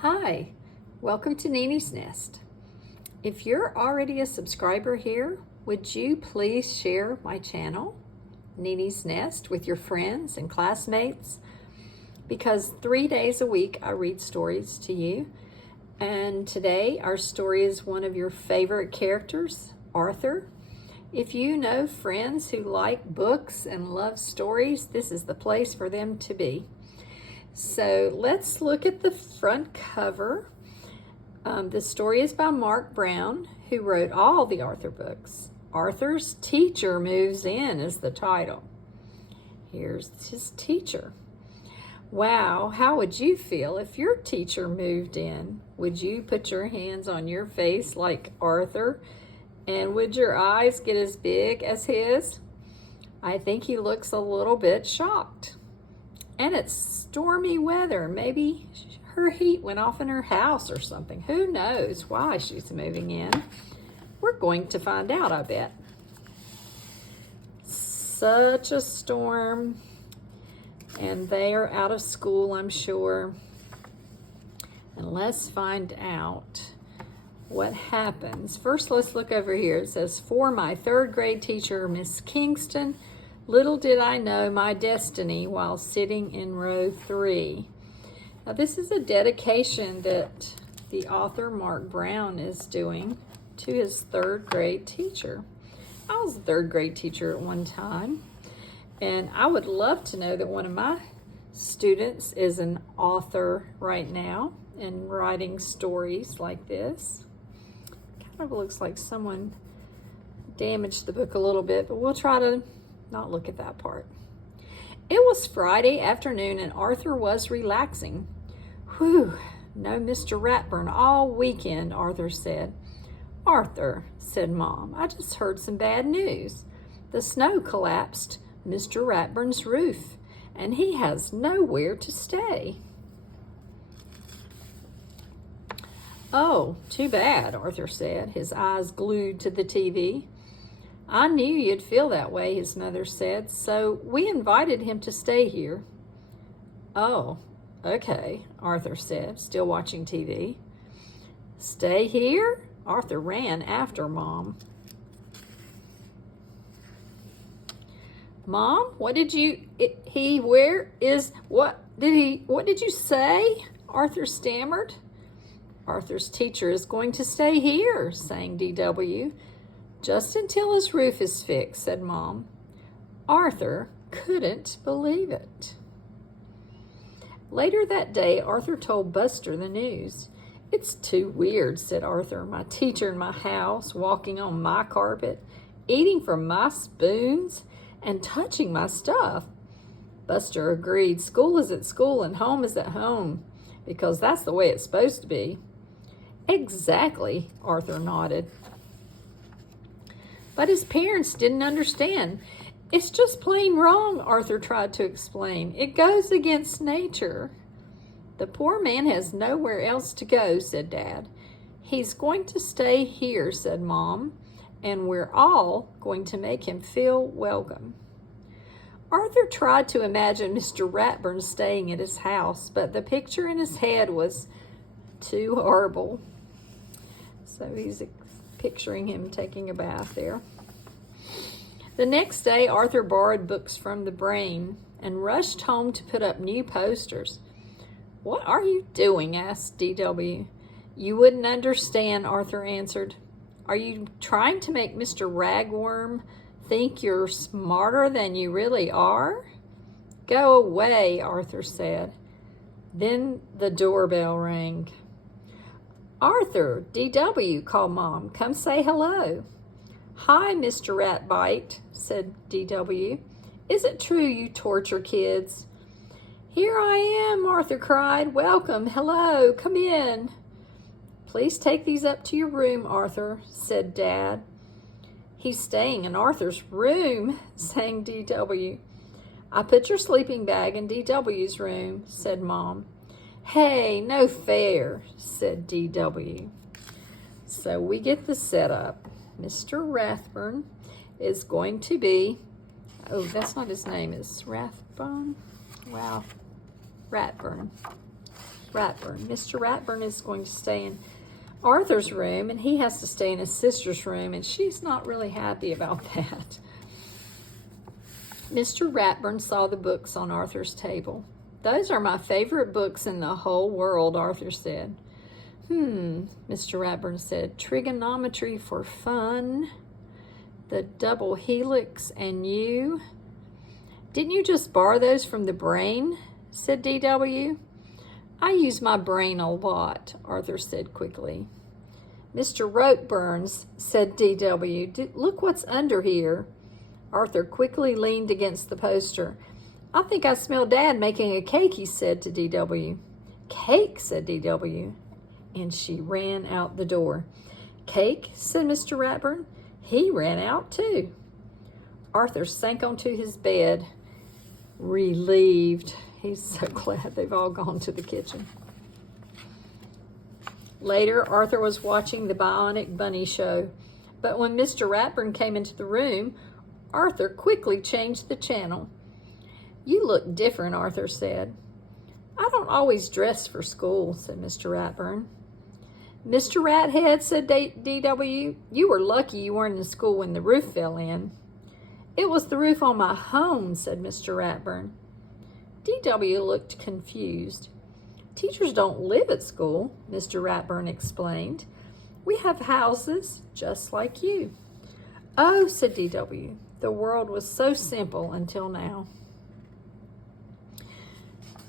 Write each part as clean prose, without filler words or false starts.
Hi, welcome to Nini's Nest. If you're already a subscriber here, would you please share my channel, Nini's Nest, with your friends and classmates? Because 3 days a week I read stories to you. And today our story is one of your favorite characters, Arthur. If you know friends who like books and love stories, this is the place for them to be. So let's look at the front cover. The story is by Marc Brown, who wrote all the Arthur books. Arthur's Teacher Moves In is the title. Here's his teacher. Wow, how would you feel if your teacher moved in? Would you put your hands on your face like Arthur? And would your eyes get as big as his? I think he looks a little bit shocked. And it's stormy weather. Maybe her heat went off in her house or something. Who knows why she's moving in? We're going to find out, I bet. Such a storm. And they are out of school, I'm sure. And let's find out what happens. First, let's look over here. It says, "For my third grade teacher, Miss Kingston, little did I know my destiny while sitting in row 3. Now, this is a dedication that the author Marc Brown is doing to his third grade teacher. I was a third grade teacher at one time, and I would love to know that one of my students is an author right now and writing stories like this. Kind of looks like someone damaged the book a little bit, but we'll try to not look at that part. It was Friday afternoon and Arthur was relaxing. Whew, no Mr. Ratburn all weekend, Arthur said. Arthur, said Mom, I just heard some bad news. The snow collapsed Mr. Ratburn's roof and he has nowhere to stay. Oh, too bad, Arthur said, his eyes glued to the TV. I knew you'd feel that way, his mother said, so we invited him to stay here. Oh, okay, Arthur said, still watching TV. Stay here? Arthur ran after Mom. Mom, what did you say? Arthur stammered. Arthur's teacher is going to stay here, sang D.W. Just until his roof is fixed, said Mom. Arthur couldn't believe it. Later that day, Arthur told Buster the news. It's too weird, said Arthur. My teacher in my house, walking on my carpet, eating from my spoons, and touching my stuff. Buster agreed. School is at school and home is at home, because that's the way it's supposed to be. Exactly, Arthur nodded. But his parents didn't understand. It's just plain wrong, Arthur tried to explain. It goes against nature. The poor man has nowhere else to go, said Dad. He's going to stay here, said Mom, and we're all going to make him feel welcome. Arthur tried to imagine Mr. Ratburn staying at his house, but the picture in his head was too horrible. So he's picturing him taking a bath there. The next day, Arthur borrowed books from the brain and rushed home to put up new posters. What are you doing? Asked D.W. You wouldn't understand, Arthur answered. Are you trying to make Mr. Ragworm think you're smarter than you really are? Go away, Arthur said. Then the doorbell rang. Arthur, D.W., called Mom. Come say hello. Hi, Mr. Ratbite, said D.W. Is it true you torture kids? Here I am, Arthur cried. Welcome, hello, come in. Please take these up to your room, Arthur, said Dad. He's staying in Arthur's room, sang D.W. I put your sleeping bag in D.W.'s room, said Mom. Hey, no fair, said D.W. So we get the setup. Mr. Ratburn is going to be, oh, that's not his name, it's Rathbone? Wow, Ratburn. Ratburn. Mr. Ratburn is going to stay in Arthur's room, and he has to stay in his sister's room, and she's not really happy about that. Mr. Ratburn saw the books on Arthur's table. Those are my favorite books in the whole world, Arthur said. Mr. Ratburn said, trigonometry for fun, the double helix, and you. Didn't you just borrow those from the brain? Said D.W. I use my brain a lot, Arthur said quickly. Mr. Ratburn, said D.W., look what's under here. Arthur quickly leaned against the poster. I think I smell Dad making a cake, he said to D.W. Cake, said D.W., and she ran out the door. Cake, said Mr. Ratburn. He ran out too. Arthur sank onto his bed, relieved. He's so glad they've all gone to the kitchen. Later, Arthur was watching the Bionic Bunny show, but when Mr. Ratburn came into the room, Arthur quickly changed the channel. You look different, Arthur said. I don't always dress for school, said Mr. Ratburn. Mr. Rathead, said D.W., you were lucky you weren't in school when the roof fell in. It was the roof on my home, said Mr. Ratburn. D.W. looked confused. Teachers don't live at school, Mr. Ratburn explained. We have houses just like you. Oh, said D.W., the world was so simple until now.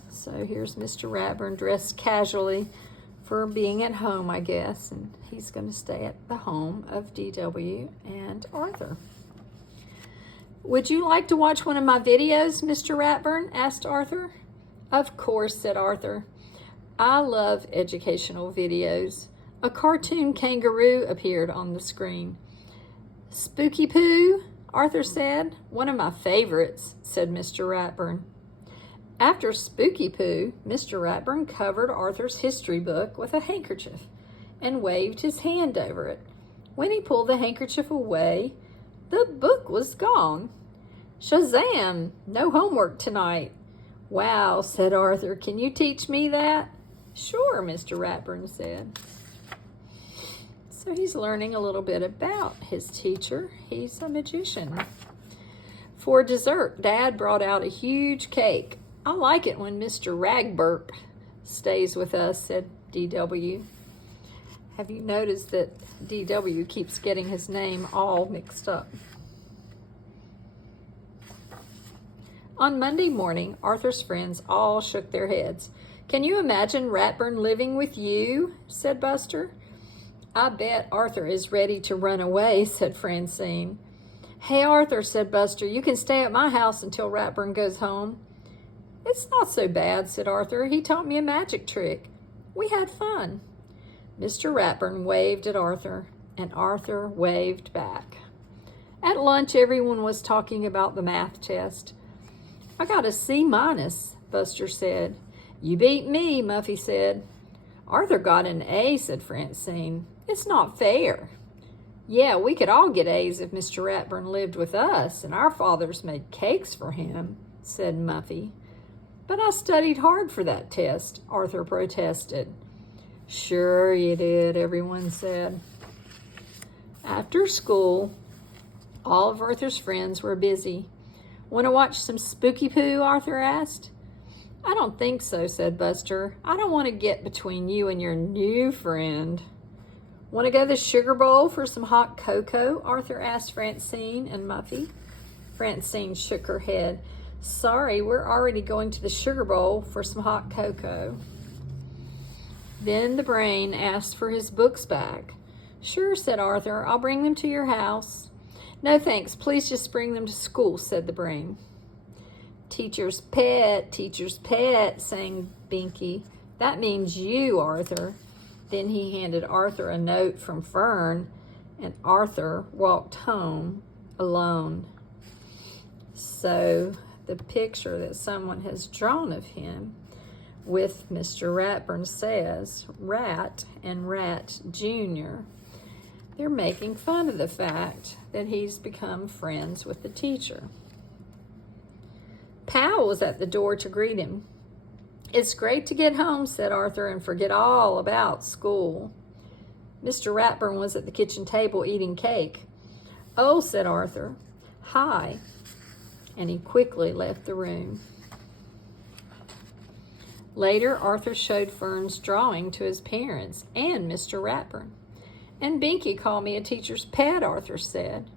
So here's Mr. Ratburn dressed casually for being at home, I guess, and he's going to stay at the home of D.W. and Arthur. Would you like to watch one of my videos, Mr. Ratburn? Asked Arthur. Of course, said Arthur. I love educational videos. A cartoon kangaroo appeared on the screen. Spooky Pooh, Arthur said. One of my favorites, said Mr. Ratburn. After Spooky Pooh, Mr. Ratburn covered Arthur's history book with a handkerchief and waved his hand over it. When he pulled the handkerchief away, the book was gone. Shazam! No homework tonight. Wow, said Arthur. Can you teach me that? Sure, Mr. Ratburn said. So he's learning a little bit about his teacher. He's a magician. For dessert, Dad brought out a huge cake. I like it when Mr. Ratburn stays with us, said D.W. Have you noticed that D.W. keeps getting his name all mixed up? On Monday morning, Arthur's friends all shook their heads. Can you imagine Ratburn living with you? Said Buster. I bet Arthur is ready to run away, said Francine. Hey, Arthur, said Buster, you can stay at my house until Ratburn goes home. It's not so bad, said Arthur. He taught me a magic trick. We had fun. Mr. Ratburn waved at Arthur, and Arthur waved back. At lunch, everyone was talking about the math test. I got a C-, Buster said. You beat me, Muffy said. Arthur got an A, said Francine. It's not fair. Yeah, we could all get A's if Mr. Ratburn lived with us, and our fathers made cakes for him, said Muffy. But I studied hard for that test, Arthur protested. Sure you did, everyone said. After school, all of Arthur's friends were busy. Want to watch some Spooky Pooh? Arthur asked. I don't think so, said Buster. I don't want to get between you and your new friend. Want to go to the Sugar Bowl for some hot cocoa? Arthur asked Francine and Muffy. Francine shook her head. Sorry, we're already going to the Sugar Bowl for some hot cocoa. Then the brain asked for his books back. Sure, said Arthur. I'll bring them to your house. No thanks, please just bring them to school, said the brain. Teacher's pet, sang Binky. That means you, Arthur. Then he handed Arthur a note from Fern, and Arthur walked home alone. So the picture that someone has drawn of him with Mr. Ratburn says, Rat and Rat Jr. They're making fun of the fact that he's become friends with the teacher. Pal was at the door to greet him. It's great to get home, said Arthur, and forget all about school. Mr. Ratburn was at the kitchen table eating cake. Oh, said Arthur. Hi. And he quickly left the room. Later, Arthur showed Fern's drawing to his parents and Mr. Ratburn. And Binky called me a teacher's pet, Arthur said.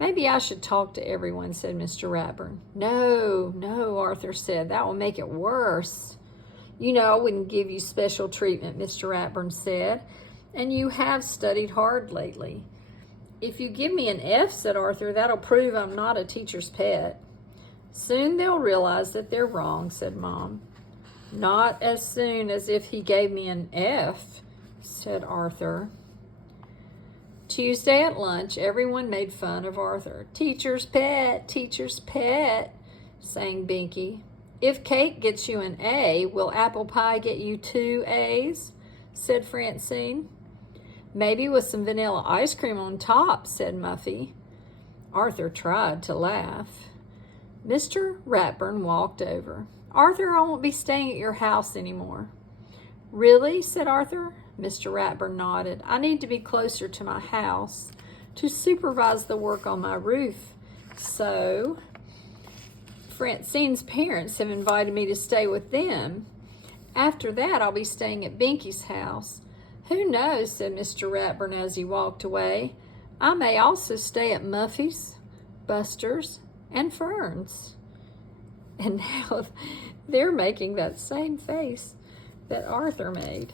Maybe I should talk to everyone, said Mr. Ratburn. No, Arthur said. That will make it worse. You know I wouldn't give you special treatment, Mr. Ratburn said, and you have studied hard lately. If you give me an F, said Arthur, that'll prove I'm not a teacher's pet. Soon they'll realize that they're wrong, said Mom. Not as soon as if he gave me an F, said Arthur. Tuesday at lunch, everyone made fun of Arthur. Teacher's pet, sang Binky. If cake gets you an A, will apple pie get you 2 A's? Said Francine. Maybe with some vanilla ice cream on top, said Muffy. Arthur tried to laugh. Mr. Ratburn walked over. Arthur, I won't be staying at your house anymore. Really? Said Arthur. Mr. Ratburn nodded. I need to be closer to my house to supervise the work on my roof. So, Francine's parents have invited me to stay with them. After that, I'll be staying at Binky's house. Who knows, said Mr. Ratburn as he walked away. I may also stay at Muffy's, Buster's, and Fern's. And now they're making that same face that Arthur made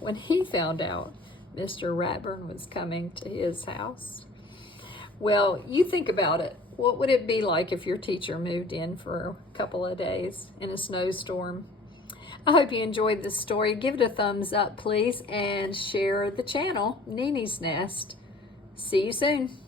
when he found out Mr. Ratburn was coming to his house. Well, you think about it. What would it be like if your teacher moved in for a couple of days in a snowstorm? I hope you enjoyed this story. Give it a thumbs up, please, and share the channel, Nini's Nest. See you soon.